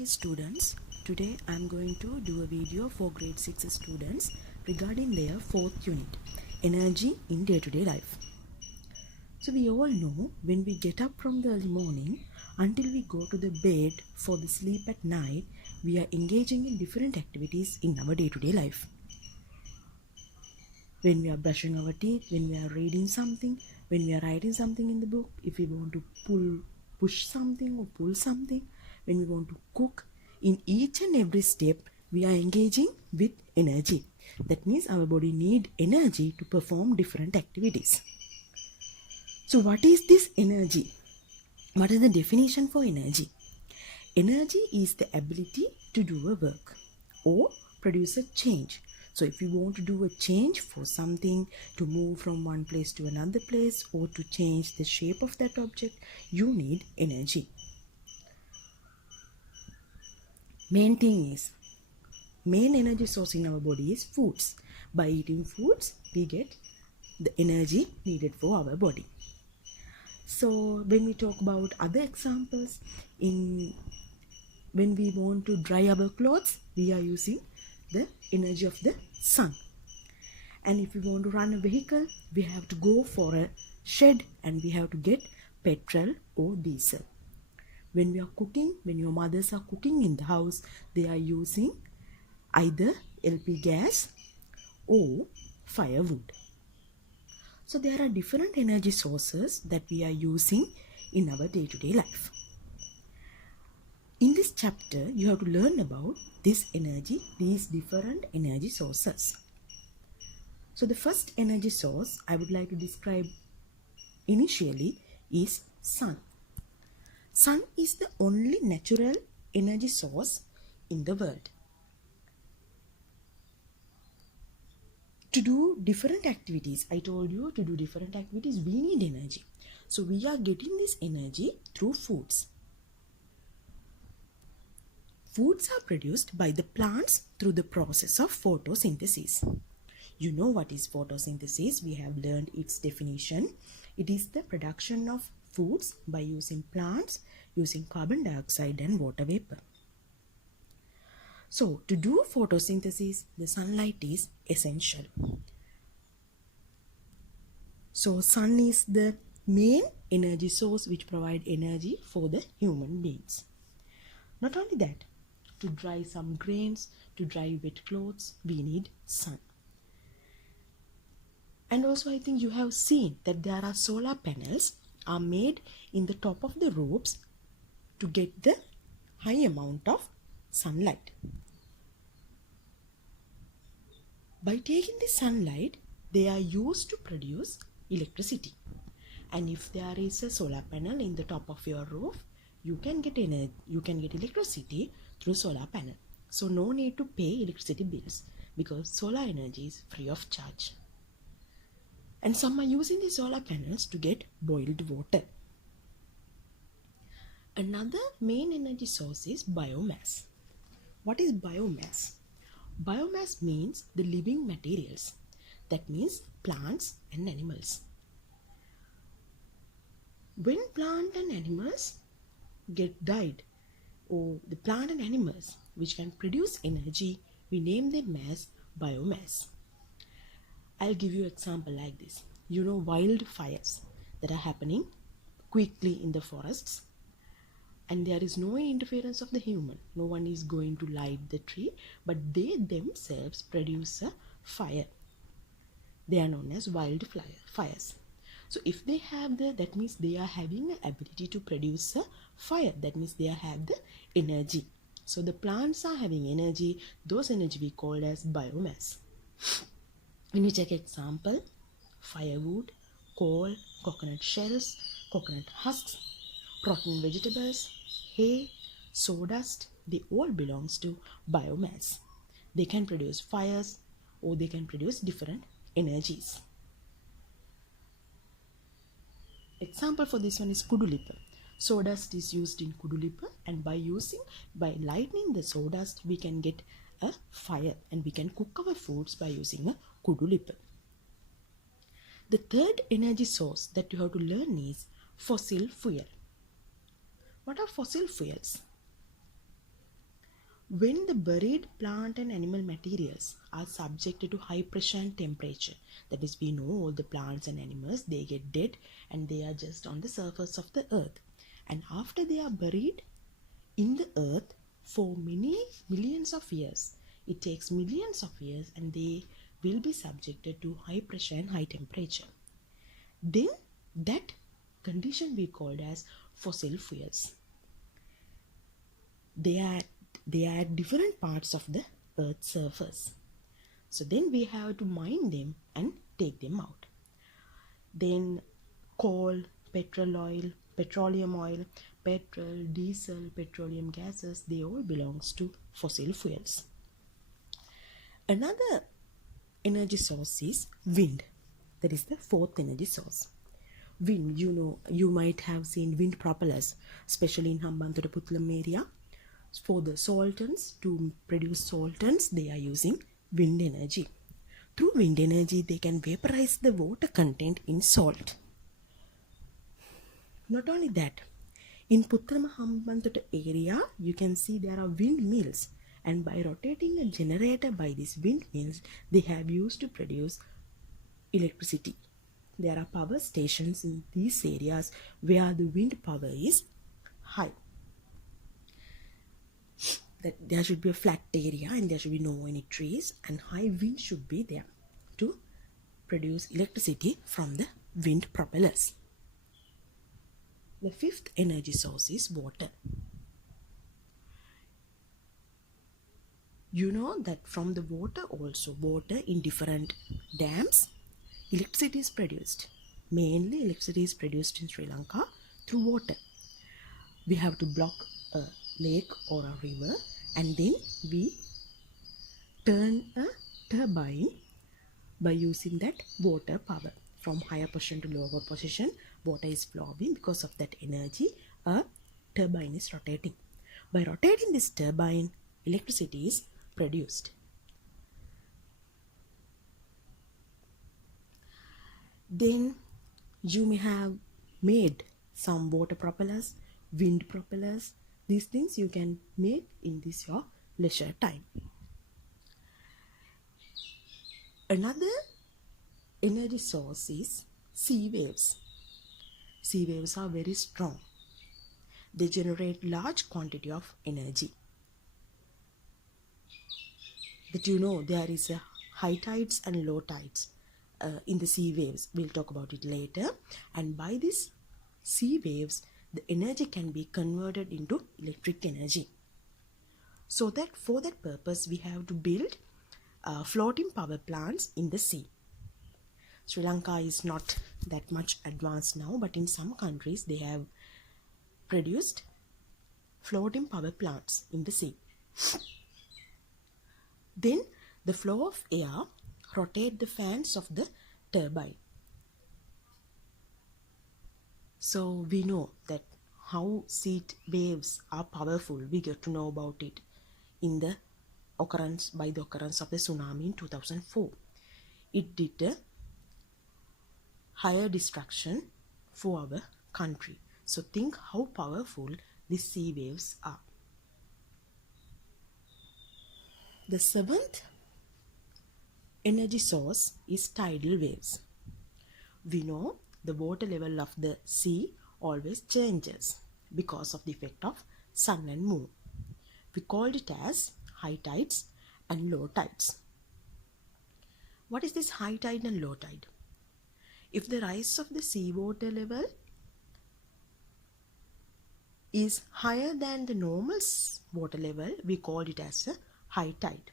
Hi students, today I am going to do a video for grade 6 students regarding their 4th unit, Energy in Day-to-Day Life. So we all know when we get up from the early morning until we go to the bed for the sleep at night, we are engaging in different activities in our day-to-day life. When we are brushing our teeth, when we are reading something, when we are writing something in the book, if we want to push something or pull something, when we want to cook, in each and every step we are engaging with energy. That means our body need energy to perform different activities. So what is this energy? What is the definition for energy? Energy is the ability to do a work or produce a change. So if you want to do a change for something, to move from one place to another place or to change the shape of that object, you need energy. Main energy source in our body is foods. By eating foods, we get the energy needed for our body. So when we talk about other examples, when we want to dry our clothes, we are using the energy of the sun. And if we want to run a vehicle, we have to go for a shed and we have to get petrol or diesel. When we are cooking, when your mothers are cooking in the house, they are using either LP gas or firewood. So there are different energy sources that we are using in our day-to-day life. In this chapter, you have to learn about these different energy sources. So the first energy source I would like to describe initially is sun. Sun is the only natural energy source in the world. To do different activities, I told you to do different activities, we need energy. So we are getting this energy through foods. Foods are produced by the plants through the process of photosynthesis. You know what is photosynthesis? We have learned its definition. It is the production of foods by using plants, using carbon dioxide and water vapor. So to do photosynthesis, the sunlight is essential. So sun is the main energy source which provide energy for the human beings. Not only that, to dry some grains, to dry wet clothes, we need sun. And also I think you have seen that there are solar panels are made in the top of the roofs to get the high amount of sunlight. By taking the sunlight, they are used to produce electricity. And if there is a solar panel in the top of your roof, you can get electricity through solar panel. So no need to pay electricity bills because solar energy is free of charge. And some are using the solar panels to get boiled water. Another main energy source is biomass. What is biomass? Biomass means the living materials. That means plants and animals. When plant and animals get died, or the plant and animals which can produce energy, we name them as biomass. I'll give you an example like this. You know wildfires that are happening quickly in the forests, and there is no interference of the human. No one is going to light the tree, but they themselves produce a fire. They are known as wildfires. So if they have that means they are having the ability to produce a fire. That means they have the energy. So the plants are having energy. Those energy we call as biomass. When we take example, firewood, coal, coconut shells, coconut husks, rotten vegetables, hay, sawdust, they all belongs to biomass. They can produce fires or they can produce different energies. Example for this one is kudulippa. Sawdust is used in kudulippa, and by lighting the sawdust we can get a fire and we can cook our foods by using a kudulippa. The third energy source that you have to learn is fossil fuel. What are fossil fuels? When the buried plant and animal materials are subjected to high pressure and temperature, that is, we know all the plants and animals, they get dead and they are just on the surface of the earth. And after they are buried in the earth for many millions of years, it takes millions of years, and they will be subjected to high pressure and high temperature. Then that condition we called as fossil fuels. They are at different parts of the earth's surface. So then we have to mine them and take them out. Then coal, petroleum oil, petrol, diesel, petroleum gases, they all belongs to fossil fuels. Another energy source is wind. That is the fourth energy source. Wind, you might have seen wind propellers, especially in Hambantota Puttalam area. For the solvents, to produce solvents, they are using wind energy. Through wind energy, they can vaporize the water content in salt. Not only that, in Puttarama Hambantota area, you can see there are windmills, and by rotating a generator by these windmills, they have used to produce electricity. There are power stations in these areas where the wind power is high. That there should be a flat area and there should be no any trees, and high wind should be there to produce electricity from the wind propellers. The fifth energy source is water. You know that from the water in different dams, electricity is produced. Mainly electricity is produced in Sri Lanka through water. We have to block a lake or a river, and then we turn a turbine by using that water power. From higher position to lower position, water is flowing. Because of that energy, a turbine is rotating. By rotating this turbine, electricity is produced. Then you may have made some water propellers, wind propellers. These things you can make in this your leisure time. Another energy source is sea waves. Sea waves are very strong. They generate large quantity of energy. That there is a high tides and low tides in the sea waves. We'll talk about it later. And by these sea waves, the energy can be converted into electric energy. So that for that purpose, we have to build floating power plants in the sea. Sri Lanka is not that much advanced now, but in some countries they have produced floating power plants in the sea. Then the flow of air rotate the fans of the turbine. So we know that how sea waves are powerful. We get to know about it in the occurrence of the tsunami in 2004. It did a higher destruction for our country. So think how powerful these sea waves are. The seventh energy source is tidal waves. We know the water level of the sea always changes because of the effect of sun and moon. We called it as high tides and low tides. What is this high tide and low tide? If the rise of the seawater level is higher than the normal water level, we call it as a high tide.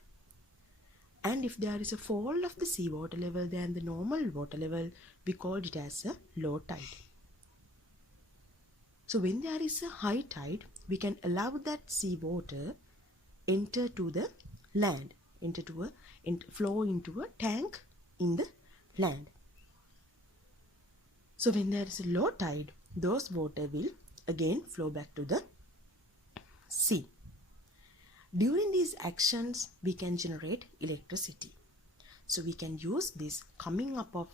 And if there is a fall of the seawater level than the normal water level, we call it as a low tide. So when there is a high tide, we can allow that seawater enter to the land, flow into a tank in the land. So when there is a low tide, those water will again flow back to the sea. During these actions, we can generate electricity. So we can use this coming up of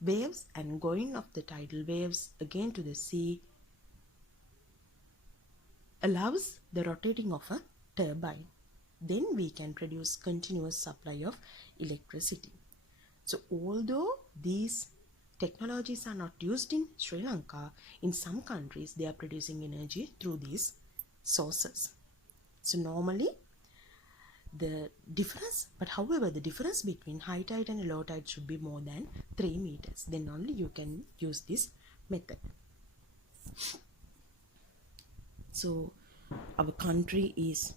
waves and going of the tidal waves again to the sea allows the rotating of a turbine. Then we can produce continuous supply of electricity. So although these technologies are not used in Sri Lanka, in some countries they are producing energy through these sources. So normally the difference, but however the difference between high tide and low tide should be more than 3 meters. Then only you can use this method. So our country is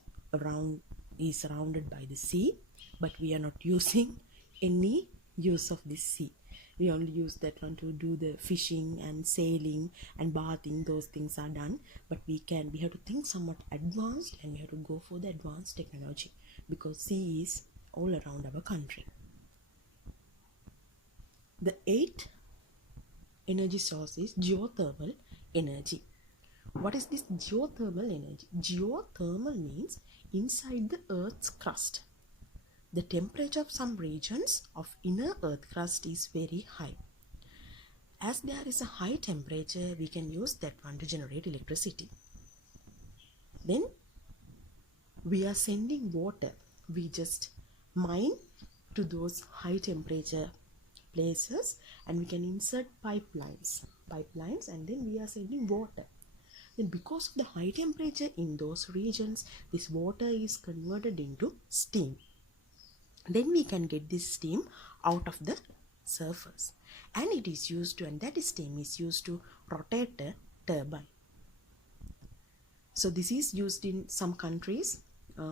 surrounded by the sea, but we are not using any use of this sea. We only use that one to do the fishing and sailing and bathing. Those things are done, but we have to think somewhat advanced, and we have to go for the advanced technology because sea is all around our country. The 8th energy source is geothermal energy. What is this geothermal energy? Geothermal means inside the Earth's crust. The temperature of some regions of inner Earth crust is very high. As there is a high temperature, we can use that one to generate electricity. Then we are sending water. We just mine to those high temperature places, and we can insert pipelines, and then we are sending water. Then because of the high temperature in those regions, this water is converted into steam. Then we can get this steam out of the surface, and it is used to, and that steam is used to rotate a turbine. So this is used in some countries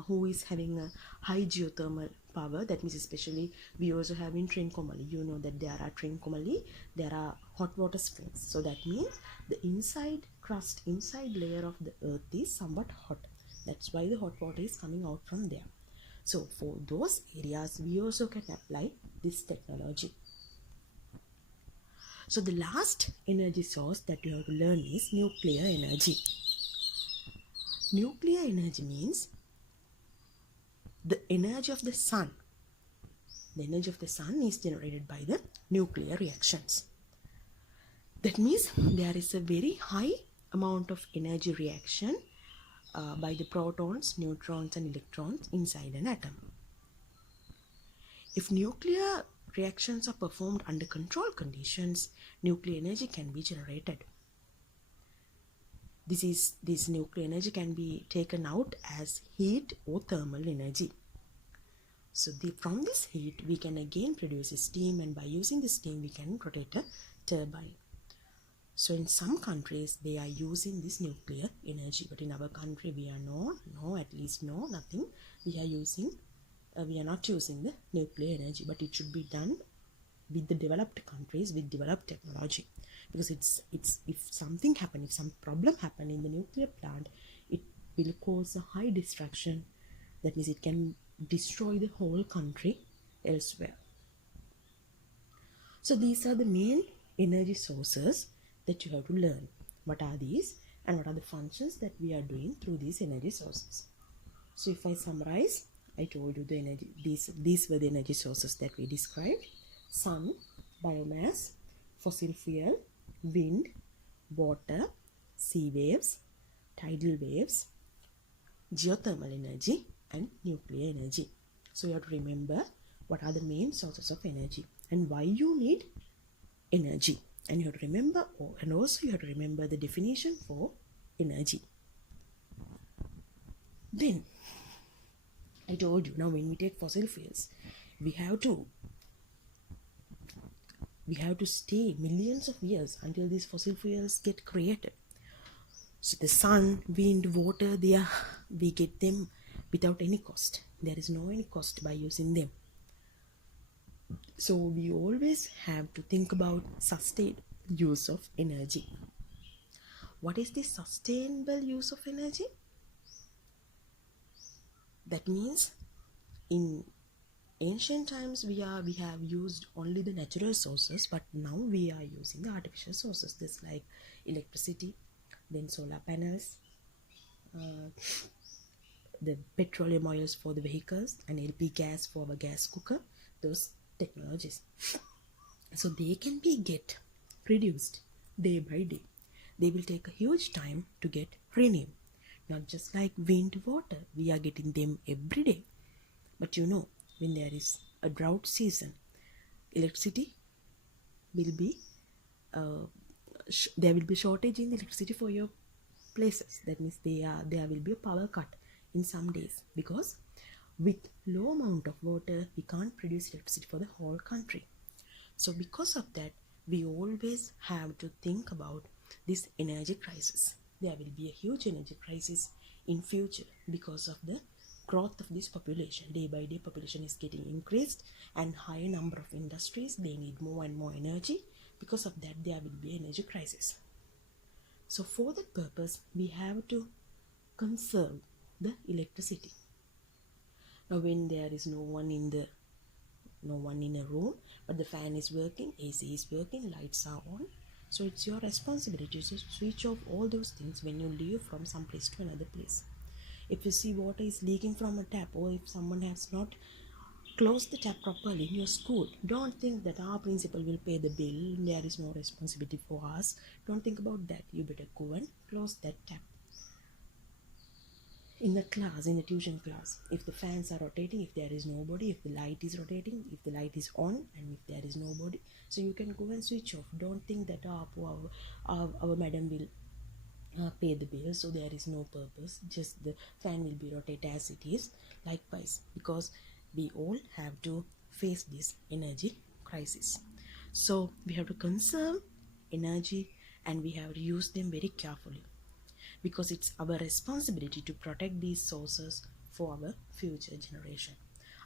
who is having a high geothermal power. That means especially we also have in Trincomalee. You know that there are Trincomalee, there are hot water springs. So that means the inside crust, inside layer of the earth is somewhat hot. That's why the hot water is coming out from there. So for those areas, we also can apply this technology. So the last energy source that you have to learn is nuclear energy. Nuclear energy means the energy of the sun. The energy of the sun is generated by the nuclear reactions. That means there is a very high amount of energy reaction by the protons, neutrons and electrons inside an atom. If nuclear reactions are performed under controlled conditions, nuclear energy can be generated. This nuclear energy can be taken out as heat or thermal energy. So from this heat we can again produce a steam, and by using the steam we can rotate a turbine. So in some countries they are using this nuclear energy, but in our country we are nothing. We are not using the nuclear energy, but it should be done with the developed countries with developed technology, because if something happen, if some problem happen in the nuclear plant, it will cause a high destruction. That means it can destroy the whole country elsewhere. So these are the main energy sources that you have to learn. What are these and what are the functions that we are doing through these energy sources? So if I summarize, I told you the energy, these were the energy sources that we described: sun, biomass, fossil fuel, wind, water, sea waves, tidal waves, geothermal energy and nuclear energy. So you have to remember what are the main sources of energy and why you need energy. And you have to remember, and also you have to remember the definition for energy. Then I told you, now when we take fossil fuels, we have to stay millions of years until these fossil fuels get created. So the sun, wind, water, we get them without any cost. There is no any cost by using them. So we always have to think about sustained use of energy. What is the sustainable use of energy? That means in ancient times we have used only the natural sources, but now we are using the artificial sources, just like electricity, then solar panels, the petroleum oils for the vehicles, and LP gas for our gas cooker, those technologies. So they can be produced day by day. They will take a huge time to get renewed. not just like wind, water. We are getting them every day. But when there is a drought season, electricity will be there will be shortage in electricity for your places. That means there will be a power cut in some days, because with low amount of water we can't produce electricity for the whole country. So because of that, we always have to think about this energy crisis. There will be a huge energy crisis in future because of the growth of this population. Day by day population is getting increased, and higher number of industries, they need more and more energy. Because of that, there will be energy crisis. So for that purpose, we have to conserve the electricity. Now when there is no one in a room, but the fan is working, AC is working, lights are on, so it's your responsibility to switch off all those things when you leave from some place to another place. If you see water is leaking from a tap, or if someone has not closed the tap properly in your school, don't think that our principal will pay the bill, there is no responsibility for us. Don't think about that. You better go and close that tap. In the class, in the tuition class, if the fans are rotating, if there is nobody, if the light is rotating, if the light is on, and if there is nobody, so you can go and switch off. Don't think that our madam will pay the bill, so there is no purpose, just the fan will be rotated as it is. Likewise, because we all have to face this energy crisis, so we have to conserve energy and we have to use them very carefully, because it's our responsibility to protect these sources for our future generation.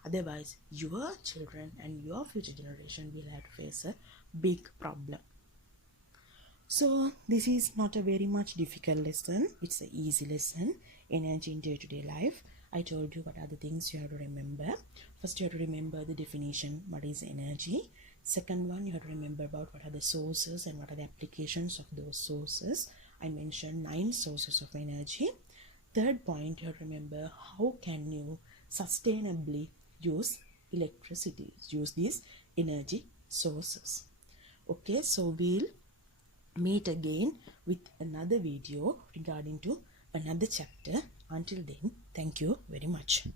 Otherwise, your children and your future generation will have to face a big problem. So this is not a very much difficult lesson, it's an easy lesson. Energy in day-to-day life. I told you what are the things you have to remember. First, you have to remember the definition, what is energy. Second one, you have to remember about what are the sources and what are the applications of those sources. I mentioned 9 sources of energy. Third point, you have to remember how can you sustainably use electricity, use these energy sources. Okay, so we'll meet again with another video regarding to another chapter. Until then, thank you very much.